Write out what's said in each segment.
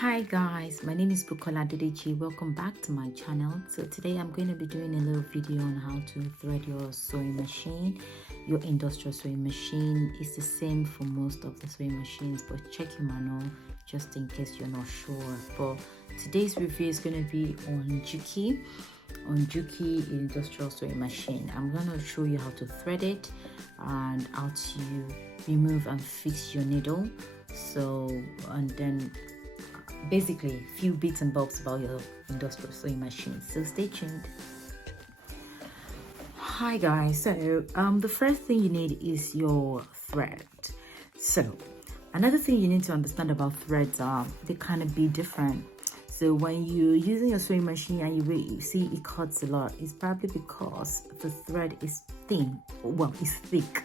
Hi guys, my name is Bukola Dedechi. Welcome back to my channel. So today I'm going to be doing a little video on how to thread your sewing machine. Your industrial sewing machine is the same for most of the sewing machines, but check your manual just in case you're not sure. But today's review is going to be on Juki industrial sewing machine. I'm going to show you how to thread it and how to remove and fix your needle. So, and then basically a few bits and bobs about your industrial sewing machine, so stay tuned. Hi guys, so the first thing you need is your thread. So another thing you need to understand about threads are they kind of be different. So when you're using your sewing machine and you see it cuts a lot, it's probably because the thread is thin. Well, it's thick,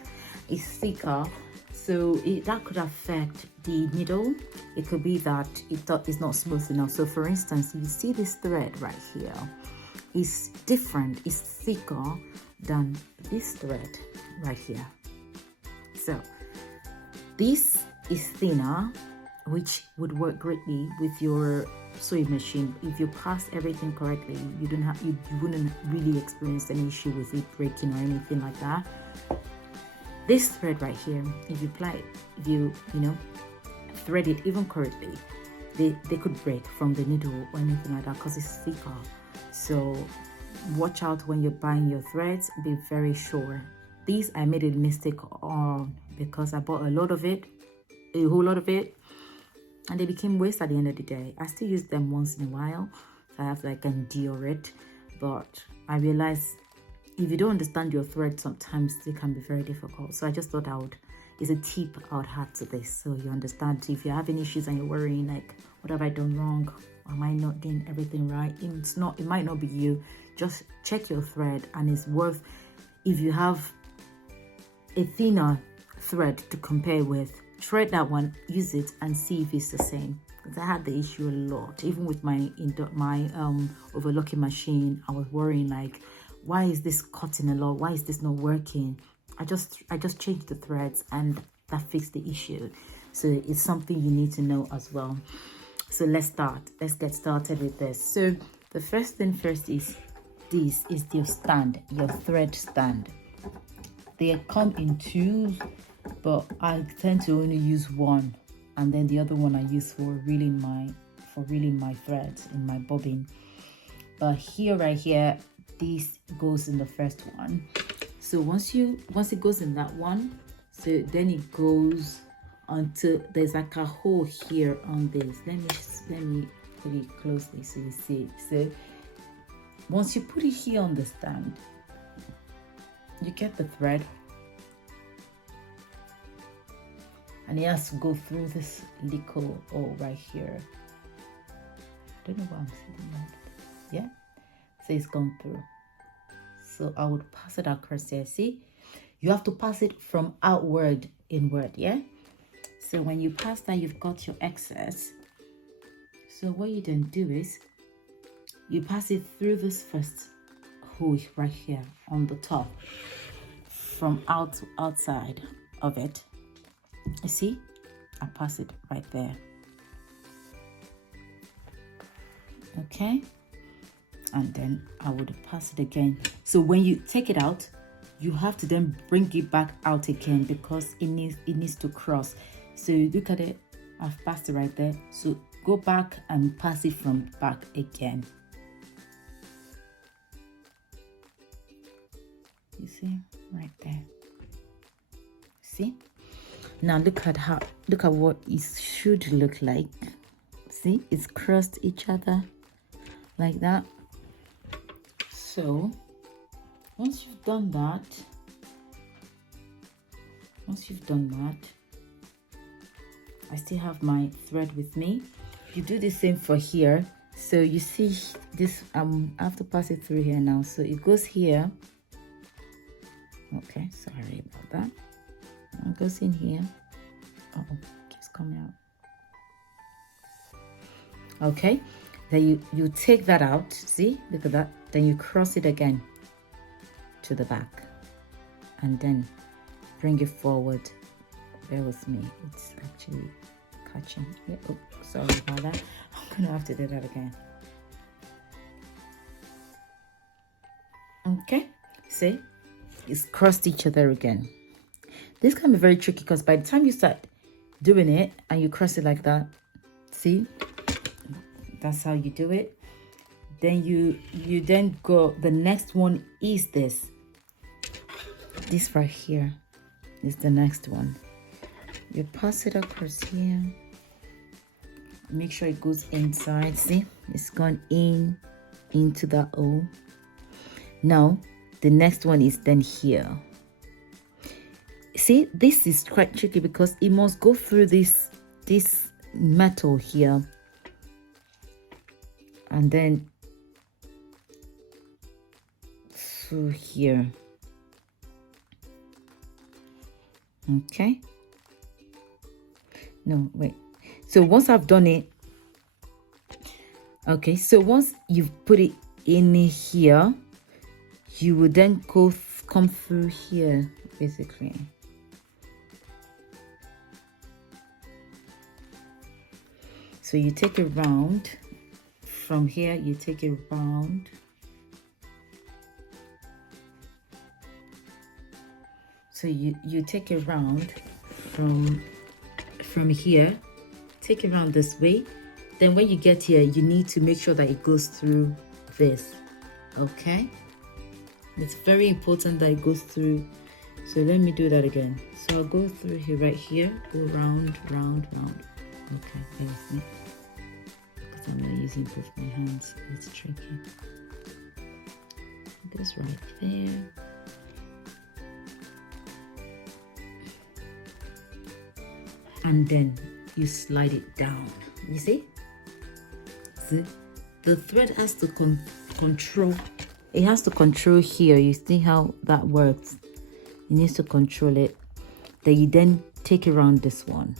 it's thicker. So that could affect the needle. It could be that it's not smooth enough. So for instance, you see this thread right here, it's different, it's thicker than this thread right here. So this is thinner, which would work greatly with your sewing machine. If you pass everything correctly, you wouldn't really experience any issue with it breaking or anything like that. This thread right here, if you thread it even correctly, they could break from the needle or anything like that because it's thicker. So watch out when you're buying your threads, be very sure. These I made a mistake on because I bought a whole lot of it, and they became waste at the end of the day. I still use them once in a while, so I have to endure it. But I realized if you don't understand your thread, sometimes it can be very difficult. So I just thought it's a tip I would have to this, so you understand. If you're having issues and you're worrying what have I done wrong? Am I not doing everything right? It might not be you. Just check your thread, and it's worth, if you have a thinner thread to compare with, thread that one, use it and see if it's the same. Because I had the issue a lot, even with my overlocking machine. I was worrying why is this cutting a lot? Why is this not working? I just changed the threads and that fixed the issue. So it's something you need to know as well. So let's get started with this. So the first thing first is this is your stand, your thread stand. They come in two, but I tend to only use one, and then the other one I use for reeling my threads in my bobbin. But right here, this goes in the first one. So once it goes in that one, so then it goes until there's a hole here on this. Let me put it closely so you see it. So once you put it here on the stand, you get the thread, and it has to go through this little hole right here. I don't know why I'm saying that. Yeah, so it's gone through. So I would pass it across here. See, you have to pass it from outward inward. Yeah, so when you pass that, you've got your excess. So what you then do is you pass it through this first hole right here on the top, from outside of it. You see, I pass it right there. Okay, and then I would pass it again. So when you take it out, you have to then bring it back out again because it needs to cross. So look at it, I've passed it right there. So go back and pass it from back again. You see right there. See, now look at what it should look like. See, it's crossed each other like that. So once you've done that, I still have my thread with me. You do the same for here. So you see this, I have to pass it through here now. So it goes here. Okay, sorry about that. It goes in here. It keeps coming out. Okay, then you take that out. See, look at that. Then you cross it again to the back, and then bring it forward. Bear with me, it's actually catching. Yeah, oh, sorry about that. I'm gonna have to do that again. Okay, see, it's crossed each other again. This can be very tricky because by the time you start doing it and you cross it like that, see, that's how you do it. Then you then go, the next one is this right here is the next one. You pass it across here, make sure it goes inside. See, it's gone into that hole. Now the next one is then here. See, this is quite tricky because it must go through this metal here and then through here. Okay, no, wait, so once I've done it, okay, so once you've put it in here, you would then come through here basically. So you take it round from here, you take it round. So you take it round from here, take it around this way. Then when you get here, you need to make sure that it goes through this. Okay, it's very important that it goes through. So let me do that again. So I'll go through here, right here, go round, round, round. Okay, bear with me because I'm not using both my hands. It's tricky. It goes right there. And then you slide it down. You see? See? The thread has to control. It has to control here. You see how that works? It needs to control it. Then you then take it around this one.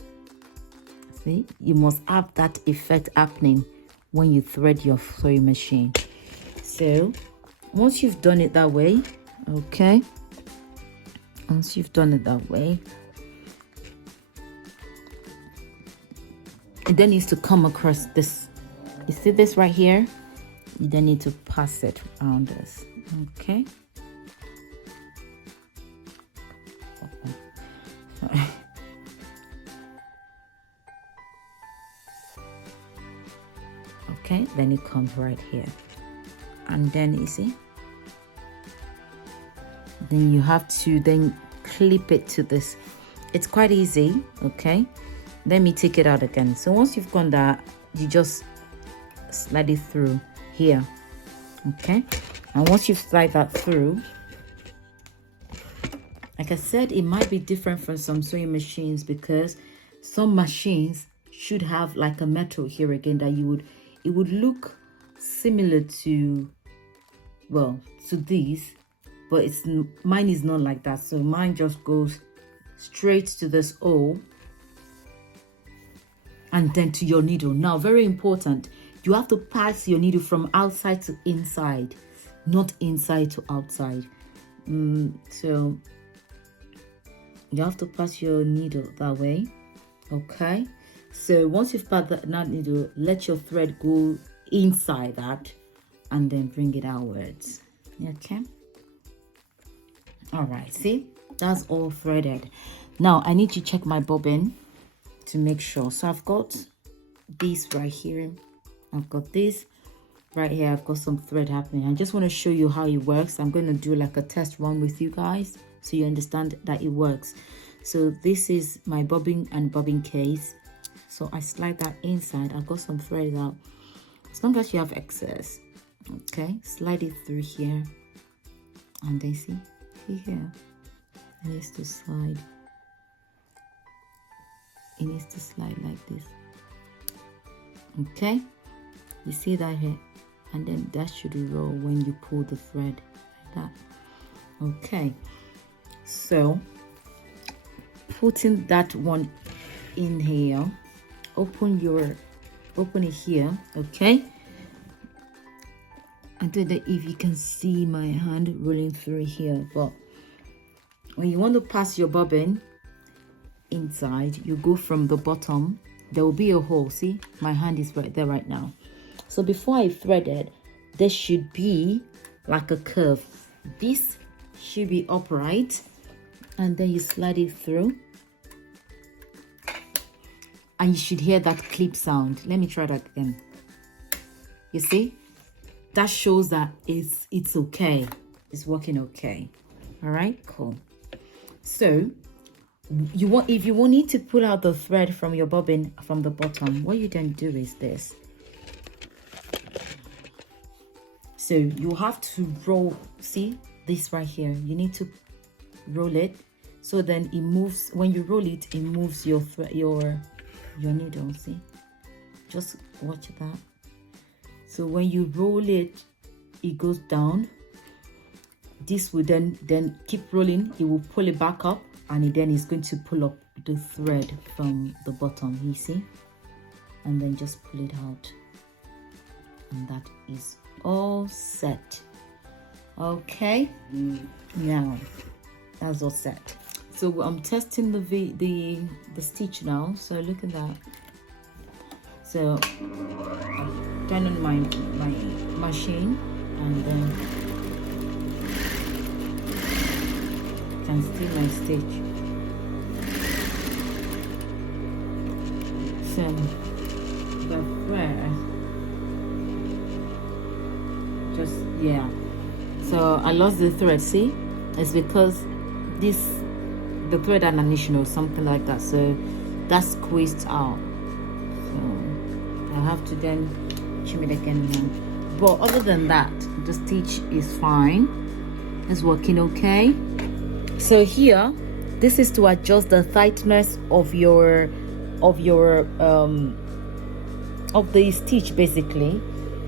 See? You must have that effect happening when you thread your sewing machine. So once you've done it that way, okay? Once you've done it that way, it then needs to come across this. You see this right here? You then need to pass it around this. Okay. Sorry. Okay, then it comes right here. And then you see? Then you have to then clip it to this. It's quite easy, okay? Let me take it out again. So once you've done that, you just slide it through here. Okay, and once you've slide that through, like I said, it might be different from some sewing machines because some machines should have like a metal here again that it would look similar to, well, to these, but mine is not like that. So mine just goes straight to this hole and then to your needle. Now, very important, you have to pass your needle from outside to inside, not inside to outside. So you have to pass your needle that way. Okay, so once you've passed that needle, let your thread go inside that and then bring it outwards. Okay, all right, see, that's all threaded. Now I need to check my bobbin to make sure. So I've got this right here, I've got this right here, I've got some thread happening. I just want to show you how it works. I'm going to do like a test run with you guys so you understand that it works. So this is my bobbin and bobbin case. So I slide that inside. I've got some thread out. As long as you have excess, okay, slide it through here, and then see here, it needs to slide. It needs to slide like this. Okay, you see that here, and then that should roll when you pull the thread like that. Okay, so putting that one in here, open it here. Okay, I don't know if you can see my hand rolling through here, but when you want to pass your bobbin inside, you go from the bottom there will be a hole. See, my hand is right there right now. So before I thread it, there should be like a curve. This should be upright, and then you slide it through, and you should hear that clip sound. Let me try that again. You see, that shows that it's okay, it's working okay. All right, cool. So if you will need to pull out the thread from your bobbin from the bottom, what you then do is this. So you have to roll, see this right here, you need to roll it, so then it moves. When you roll it, it moves your needle. See, just watch that. So when you roll it, it goes down. This will then keep rolling, it will pull it back up, and it then is going to pull up the thread from the bottom, you see, and then just pull it out, and that is all set. Okay, now that's all set. So I'm testing the stitch now. So look at that. So I turn on my machine, and then can see my stitch. So the thread, just, yeah. So I lost the thread, see? It's because the thread had an issue or something like that. So that's squeezed out. So I have to then trim it again now. But other than that, the stitch is fine. It's working okay. So here, this is to adjust the tightness of the stitch basically.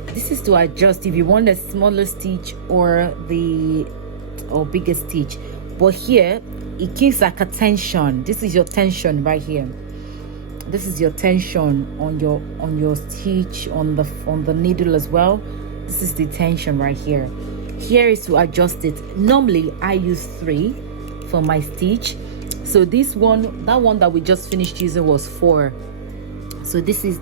This is to adjust if you want a smaller stitch or bigger stitch. But here it gives like a tension. This is your tension right here. This is your tension on your stitch, on the needle as well. This is the tension right here. Here is to adjust it. Normally I use 3 for my stitch. So that one that we just finished using was 4. So this is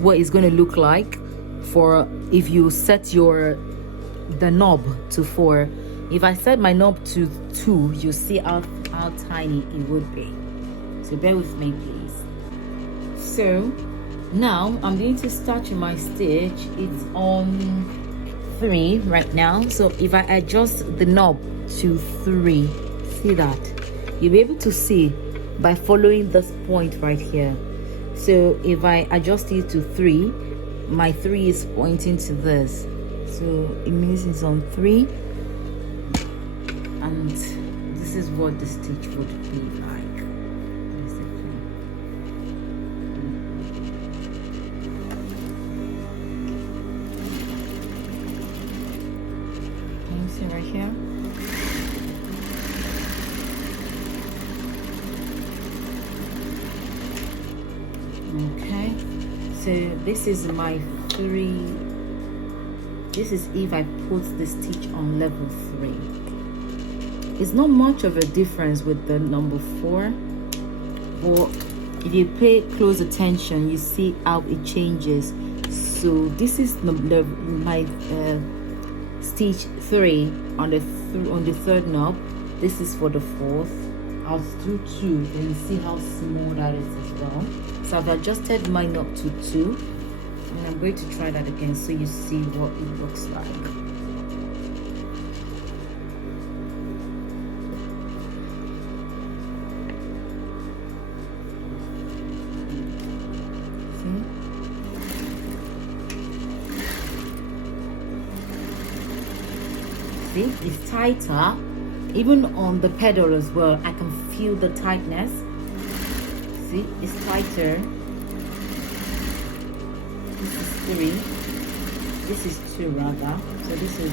what it's going to look like for if you set the knob to 4. If I set my knob to 2, you see how tiny it would be. So bear with me, please. So now I'm going to start my stitch. It's on 3 right now. So if I adjust the knob to 3, see that, you'll be able to see by following this point right here. So if I adjust it to 3, my 3 is pointing to this, so it means it's on 3, and this is what the stitch would be like basically. Can you see right here? Okay, so this is my 3. This is if I put the stitch on level 3. It's not much of a difference with the number 4, but if you pay close attention, you see how it changes. So this is my stitch 3 on the third knob. This is for the 4th. I'll do 2, and you see how small that is as well. So I've adjusted my knob to 2, and I'm going to try that again so you see what it looks like. See, it's tighter. Even on the pedal as well, I can feel the tightness. See, it's tighter. This is 3. This is 2 rather. So this is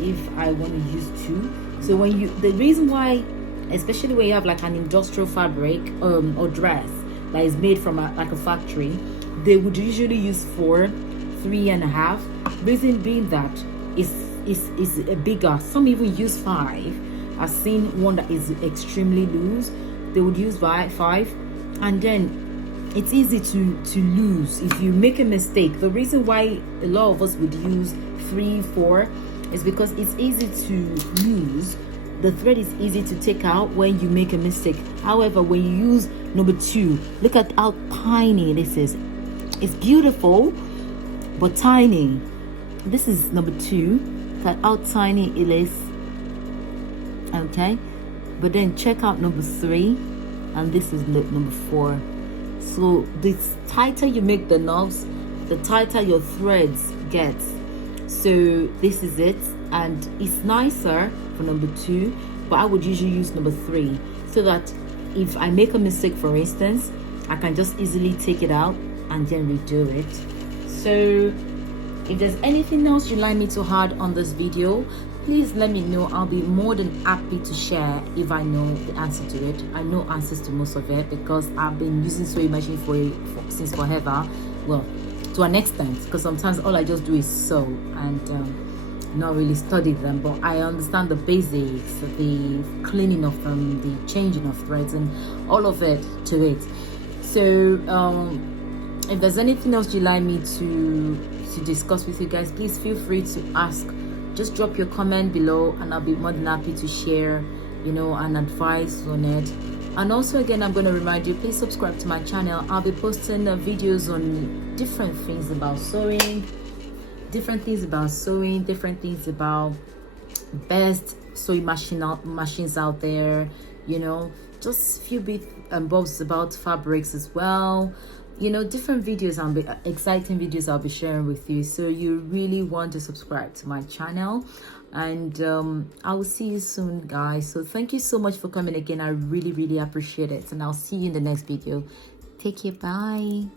if I want to use 2. So the reason why, especially when you have like an industrial fabric or dress that is made from like a factory, they would usually use 4, 3.5. Reason being that is bigger. Some even use 5. I've seen one that is extremely loose. They would use 5, and then it's easy to lose if you make a mistake. The reason why a lot of us would use 3, 4 is because it's easy to lose. The thread is easy to take out when you make a mistake. However, when you use number 2, look at how tiny this is. It's beautiful, but tiny. This is number 2. Look at how tiny it is. Okay, but then check out number 3, and this is number 4. So the tighter you make the knobs, the tighter your threads get. So this is it, and it's nicer for number 2, but I would usually use number 3, so that if I make a mistake, for instance, I can just easily take it out and then redo it. So if there's anything else you'd like me to add on this video, please let me know. I'll be more than happy to share if I know the answer to it. I know answers to most of it because I've been using sewing machine since forever. Well, to an extent, because sometimes all I just do is sew and not really study them, but I understand the basics, the cleaning of them, the changing of threads, and all of it to it. So if there's anything else you'd like me to discuss with you guys, please feel free to ask. Just drop your comment below and I'll be more than happy to share, an advice on it. And also, again, I'm going to remind you, please subscribe to my channel. I'll be posting videos on different things about sewing, different things about best sewing machines out there, just a few bits and bobs about fabrics as well. Different videos, exciting videos I'll be sharing with you. So you really want to subscribe to my channel, and I will see you soon, guys. So thank you so much for coming again. I really appreciate it, and I'll see you in the next video. Take care. Bye.